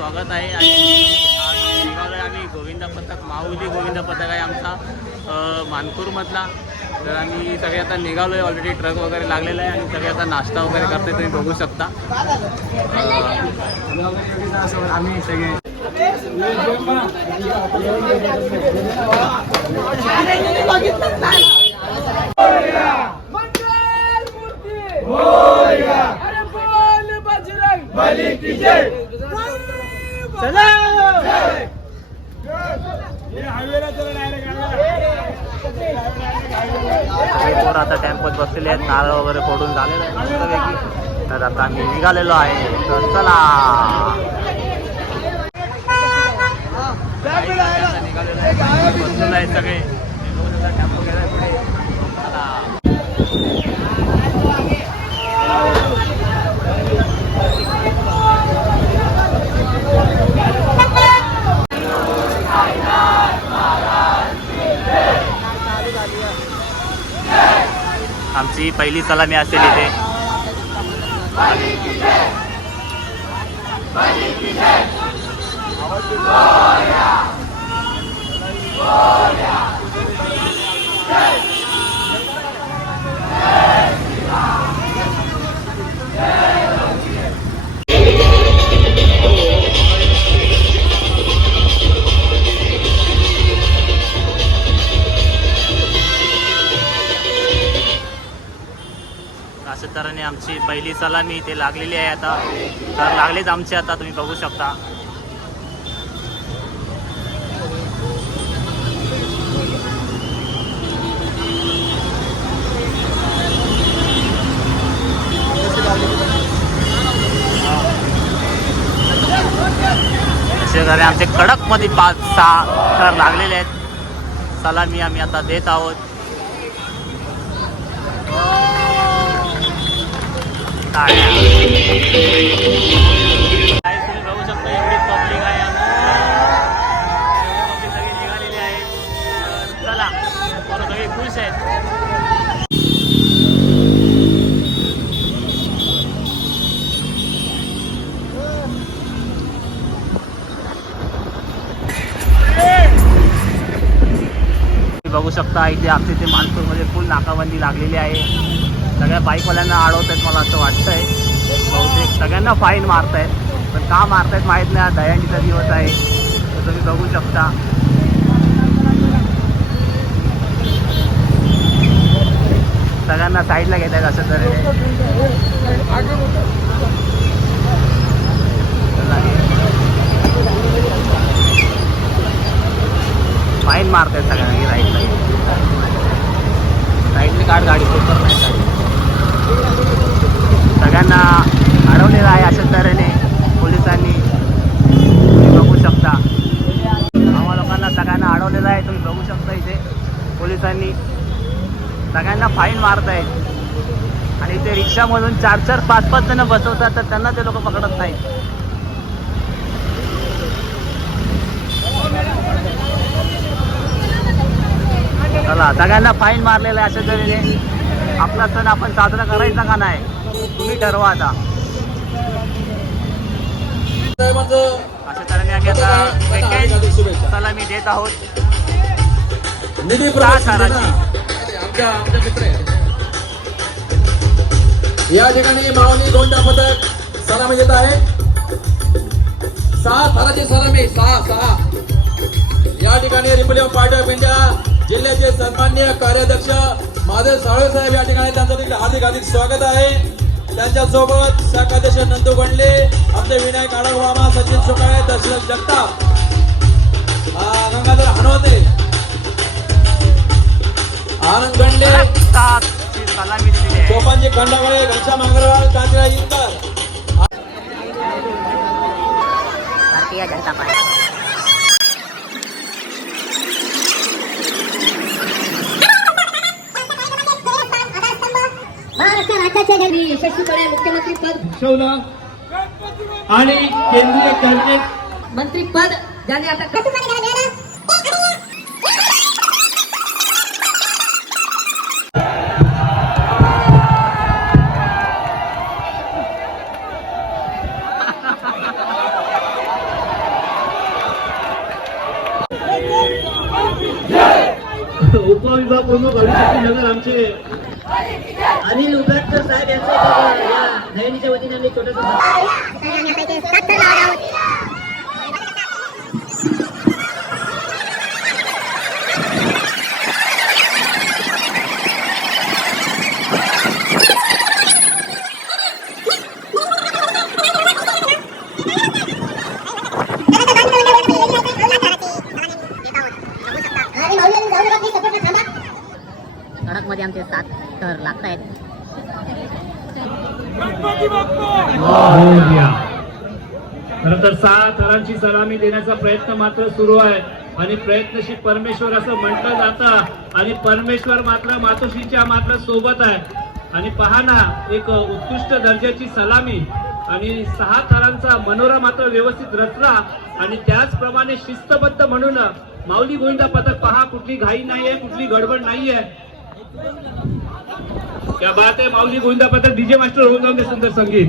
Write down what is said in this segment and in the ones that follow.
स्वागत आहे. आणि आज निघालो आहे आम्ही गोविंदा पथक माऊली गोविंदा पथक आहे आमचा मानपूरमधला. तर आम्ही सगळे आता निघालो आहे ऑलरेडी ट्रक वगैरे लागलेला आहे आणि सगळे आता नाश्ता वगैरे करते तुम्ही बघू शकता. आम्ही सगळे मंगल मूर्ती अरे बोल बजरंग! बली की जय! पोरं आता टेम्पोत बसलेले आहेत नारळ वगैरे फोडून झालेलं आहे तर आता आम्ही निघालेलो आहे. तर चला! निघालेलो आहे. सगळे टेम्पो गेलाय पुढे चला. आमची पहिली सलामी असेल इथे. अशा तऱ्हेने आमची पहिली सलामी इथे लागलेली आहे आता. तर लागलेच आमचे आता तुम्ही बघू शकता. असे आमचे कडकमध्ये पाच सहा तर लागलेले आहेत. सलामी आम्ही आता देत आहोत. तुम्ही बघू शकता एवढी पब्लिक आहे एवढी public सगळी निघालेली आहे चला पोरं सगळे खुश आहेत तुम्ही बघू शकता इथे आमच्या इथे मानपूरमध्ये फुल नाकाबंदी लागलेली आहे. सगळ्या बाईकवाल्यांना अडवतायत मला असं वाटतंय. बहुतेक सगळ्यांना फाईन मारतायत. पण का मारतायत माहीत नाही. हा दिवस आहे. तर तुम्ही बघू शकता. सगळ्यांना साईडला घेत आहेत असं तर. फाईन मारतायत सगळ्यांना. राईटला साईडने काढ गाडी. नाही गाडी सगळ्यांना अडवलेलं आहे अशा तऱ्हेने पोलिसांनी. तुम्ही बघू शकता. आम्हा लोकांना सगळ्यांना अडवलेलं आहे तुम्ही बघू शकता इथे पोलिसांनी. सगळ्यांना फाईन मारत आहेत आणि ते रिक्षामधून चार चार पाच पाच जण बसवतात तर त्यांना ते लोक पकडत नाहीत. चला सगळ्यांना फाईन मारलेला आहे अशा तऱ्हेने. आपला सण आपण साजरा करायचा का नाही तुम्ही ठरवा आता. अशा तऱ्हेने आम्ही आता सलामी देत आहोत. या ठिकाणी माऊली गोंडा पथक सलामी देत आहे. सहा थराची सलामी सहा सहा. या ठिकाणी रिपब्लिक पार्टी ऑफ इंडिया जिल्ह्याचे सन्मान्य कार्याध्यक्ष महादेव साळवे साहेब या ठिकाणी त्यांचं देखील हार्दिक हार्दिक स्वागत आहे. त्यांच्यासोबत सोबत नंदू गंडले आमचे विनायक आडव सचिन सुकाळे दशरथ जगताप. गंगाधर हनवते आनंद गंडे सोपांजी खंडावळे घनश्याम मांगरवाल कांतीराज इंकर भारतीय जनता पार्टी. यशस्वीपणे मुख्यमंत्री पद. भूषवलं आणि केंद्रीय कॅबिनेट मंत्री पद ज्याने आता उपविभाग प्रमुख अभिषेक नगर आमचे अनिल उगाटकर साहेब यांचं नयनीच्या वतीने आम्ही छोटस सडकमध्ये आमचे तर लागत आहेत गणपती बाप्पा! खर तर सहा थरांची सलामी देण्याचा प्रयत्न मात्र सुरू आहे. आणि प्रयत्नशील परमेश्वर असं म्हटलं जातं. आणि परमेश्वर मात्र मातोश्रीच्या मात्र सोबत आहे. आणि पहा ना एक उत्कृष्ट दर्जाची सलामी. आणि सहा थरांचा मनोरा मात्र व्यवस्थित रचला. आणि त्याचप्रमाणे शिस्तबद्ध म्हणून माऊली गोविंदा पथक पहा कुठली घाई नाहीये कुठली गडबड नाहीये. त्या बात आहे माऊली गोविंदा पथक डीजे मास्टर होऊन जाऊन सुंदर संगीत.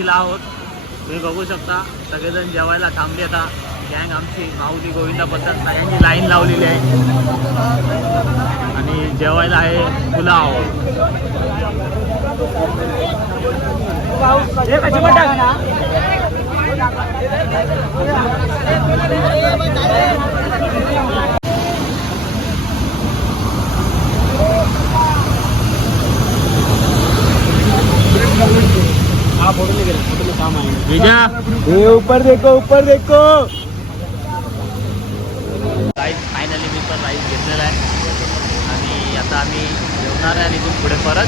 वाशीला आहोत. तुम्ही बघू शकता सगळेजण जेवायला थांबले आता. गँग आमची माऊली गोविंदा पद्धत सगळ्यांची लाईन लावलेली आहे. आणि जेवायला आहे पुलाव. विजा ऊपर देखो ऊपर देखो। राईस फायनली मी पण राईस घेतलेला आहे. आणि आता आम्ही जेवणार आहे आणि इथून पुढे परत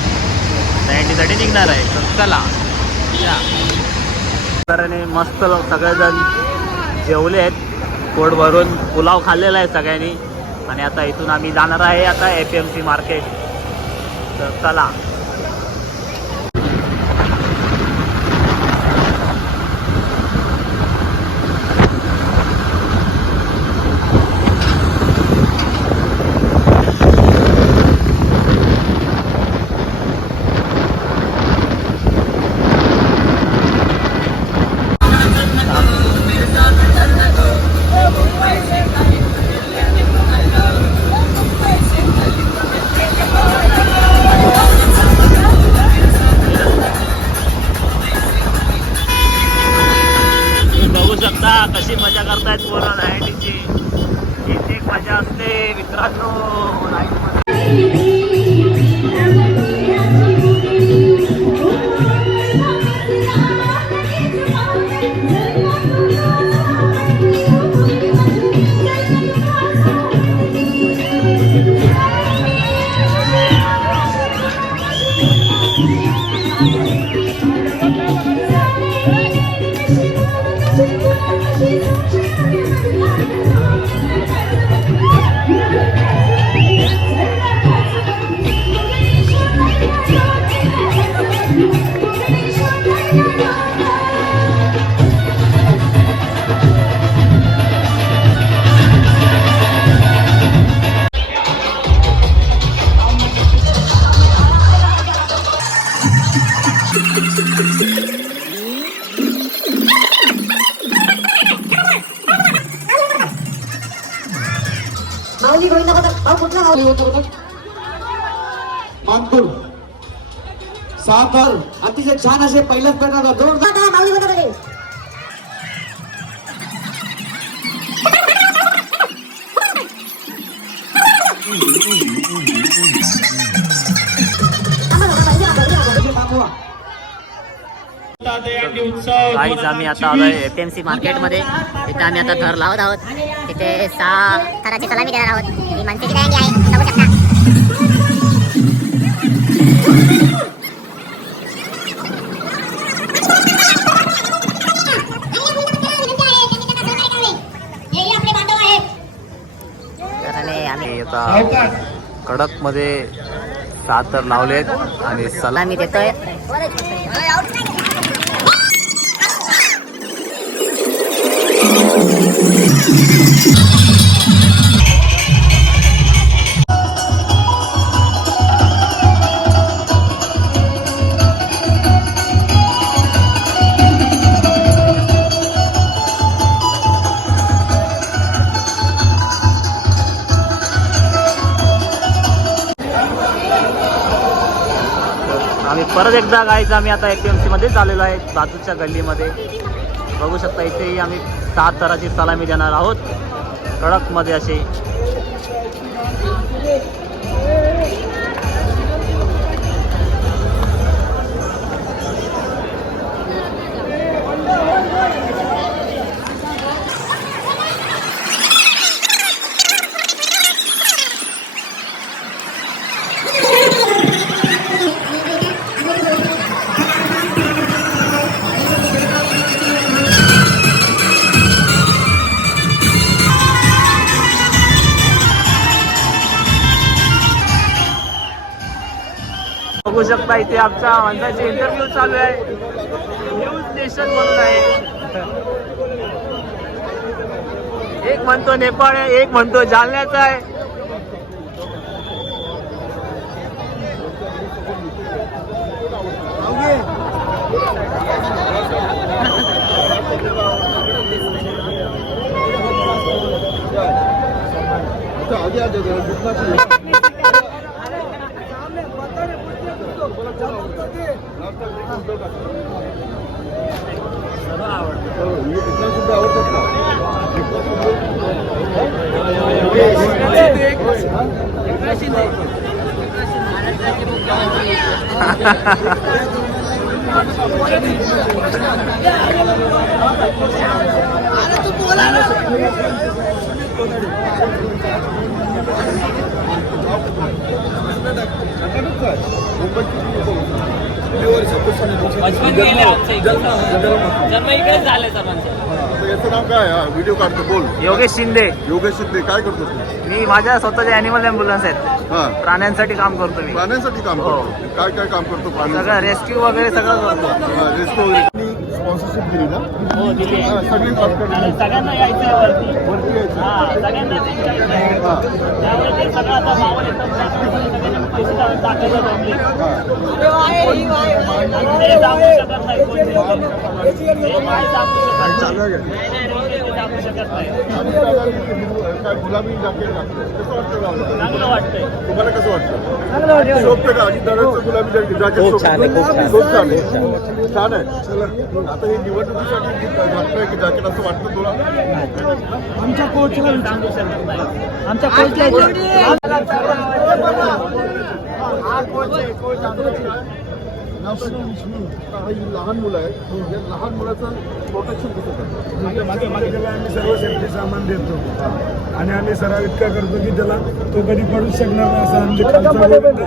दहींडीसाठी निघणार आहे. तर चला या. तऱ्हेने मस्त सगळेजण जेवले आहेत. पोट भरून पुलाव खाल्लेला आहे सगळ्यांनी. आणि आता इथून आम्ही जाणार आहे आता A P M C market तर चला. Thank you. सातार अतिशय छान असे पहिल्याच थांबवा काहीच आम्ही आता आलोय एपीएमसी मार्केटमध्ये तिथे आम्ही आता थर लावत आहोत. तिथे सहा थराची सलामी देणार आहोत. ही मनसेची दयांडी आहे. बघू शकता. आता कडकमध्ये सात तर लावलेत आणि सलामी देतोय. परत एकदा गायचं आम्ही आता एपीएमसी मध्येच आलेलो आहे बाजूच्या गल्लीमध्ये. बघू शकता इथेही आम्ही सात थराची सलामी देणार आहोत. कडकमध्ये असे बघू शकता इथे आमचा माणसाचे इंटरव्ह्यू चालू आहे न्यूज नेशन म्हणून आहे एक म्हणतो नेपाळ आहे एक म्हणतो जालन्याचा आहे सुद्धा आवडतात Thank you. याचं नाव काय हा व्हिडिओ काढतो बोल. योगेश शिंदे. योगेश शिंदे काय करतो तू? मी माझ्या स्वतःच्या अॅनिमल ॲम्ब्युलन्स आहेत. हा. प्राण्यांसाठी काम करतो मी. प्राण्यांसाठी काम हो. करतो. काय काय काम करतो सगळं रेस्क्यू वगैरे सगळं करतो. रेस्टो स्पॉन्सरशिप दिली ना हो दिली हा, सगळी. सगळ्यांना यायचं वरती वरती यायचं. हा सगळ्यांना ते यायचं आहे. हा, त्यामुळे ते सगळं आता मावळ एकदम सगळ्यांना पैसे टाकून टाकायला जमले. हा. ते जाऊ शकत नाही कोणी. ते नाही जाऊ शकत नाही. चालू आहे. नाही, नाही, जाऊ शकत नाही गुलाबी जॅकेट? चांगलं वाटतंय तुम्हाला कसं वाटतं शोभतं का गुलाबी जॅकेट खूप छान आहे खूप छान आहे छान आहे चला आता हे निवडणुकीसाठी घातलंय की जॅकेट असं वाटतं तुला आमच्या कोचला सांगू शकत नाही आमच्या कोचला ही लहान मुलं आहेत या लहान मुलाचं प्रोटेक्शन कसं त्याला आम्ही सर्व सेफ्टी सामान देतो. आणि आम्ही सराव इतका करतो की त्याला तो कधी पडूच शकणार नाही असं आमचे कम्फर्टेबल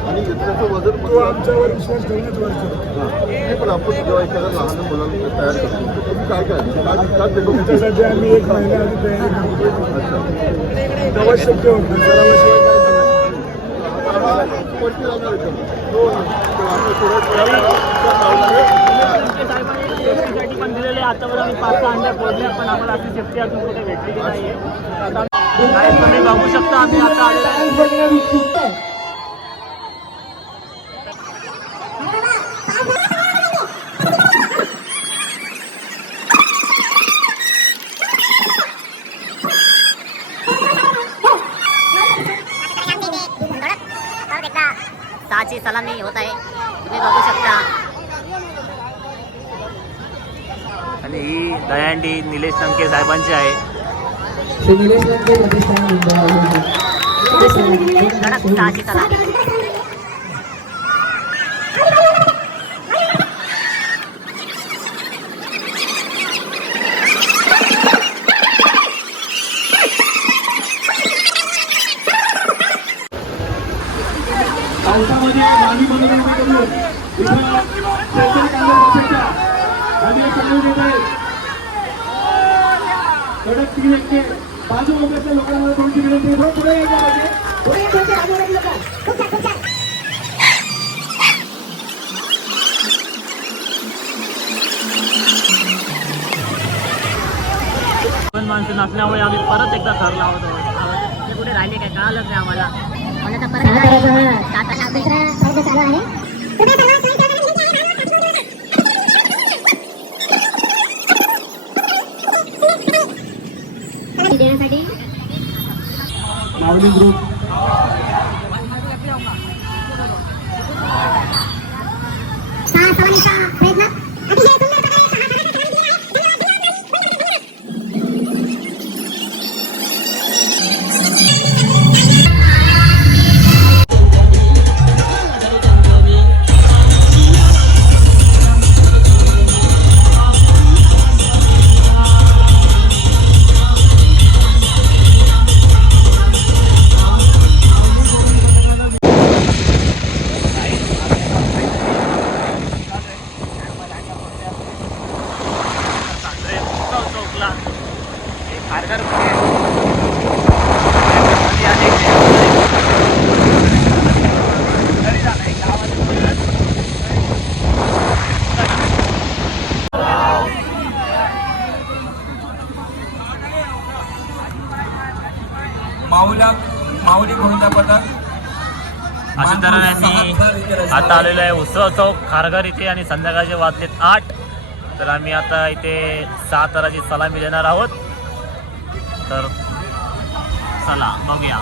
आणि त्याचं वजन तो आमच्यावर विश्वास ठेवण्याच वर्ष पण आपण जेव्हा एखाद्या लहान मुलाला तयार करतो काय काय त्याच्यासाठी आम्ही एक महिना आधी तयारी करतो. तेव्हा शक्य होत. नाही सरावाशिवाय काय करणार? आम्ही पाच सहा अंड्या पण आम्हाला अशी सेफ्टी अजून कुठे भेटलेली नाही आहे तुम्ही बघू शकता आम्ही आता सलामी होत आहे तुम्ही बघू शकता. आणि ही दयांडी निलेश संके साहेबांची आहे. आलेलो चौक खारघर इथे आणि संध्याकाळचे वाजलेत आठ. तर आम्ही आता इथे सहा सलामी देणार आहोत. तर चला बघूया.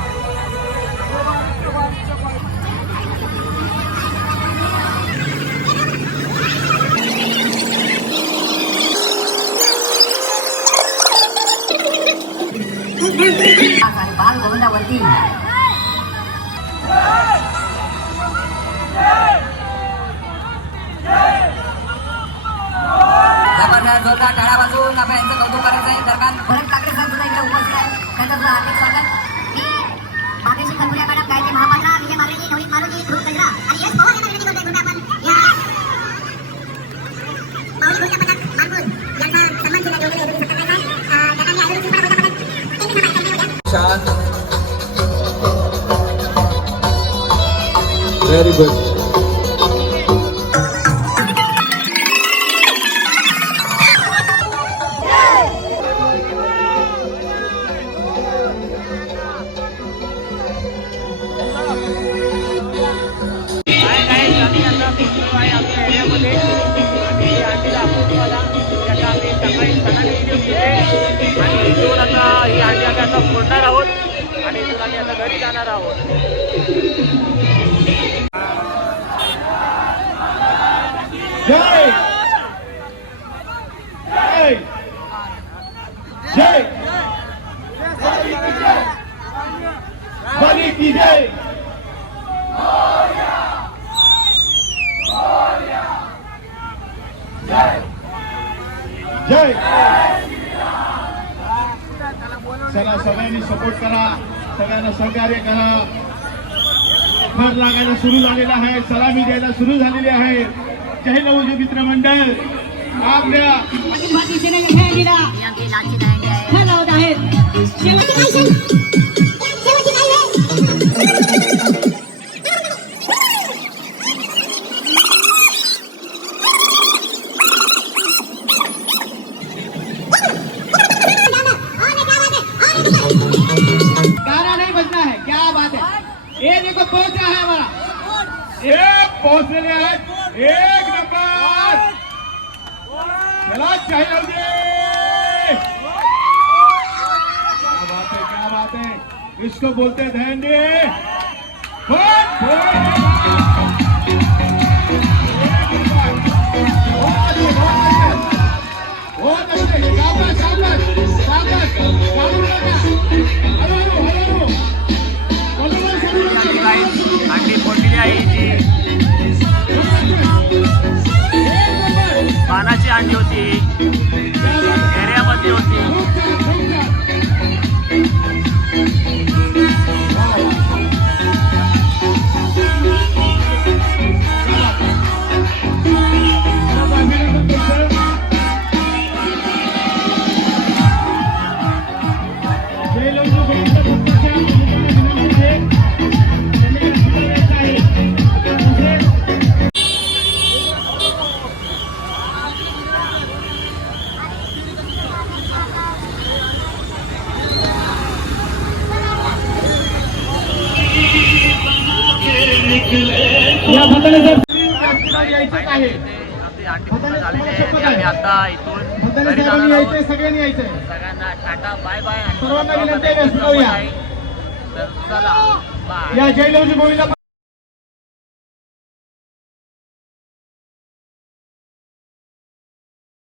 बाल गोविंदावरती जोरदार टाळ्या वाजवून आपण यांचं कौतुक करायचं आहे. दरम्यान भरत काकडे सर सुद्धा इथे उपस्थित आहे त्यांचं सुद्धा हार्दिक स्वागत. मी भाग्यश्री मॅडम गायत्री महापात्रा विजय नवनीत मारुजी ध्रुव कंजरा आणि यश पवार यांना विनंती करतोय. कृपया आपण या पथक मानपूर यांचा सन्मान चिन्ह आहे तुम्ही सत्कार करताय. पथक एक व्हेरी गुड down. सगळ्यांना करा भर लागायला सुरू झालेला आहे सलामी द्यायला सुरू झालेली आहे. जय नवोजी मित्र मंडळ आपल्या बाय आणि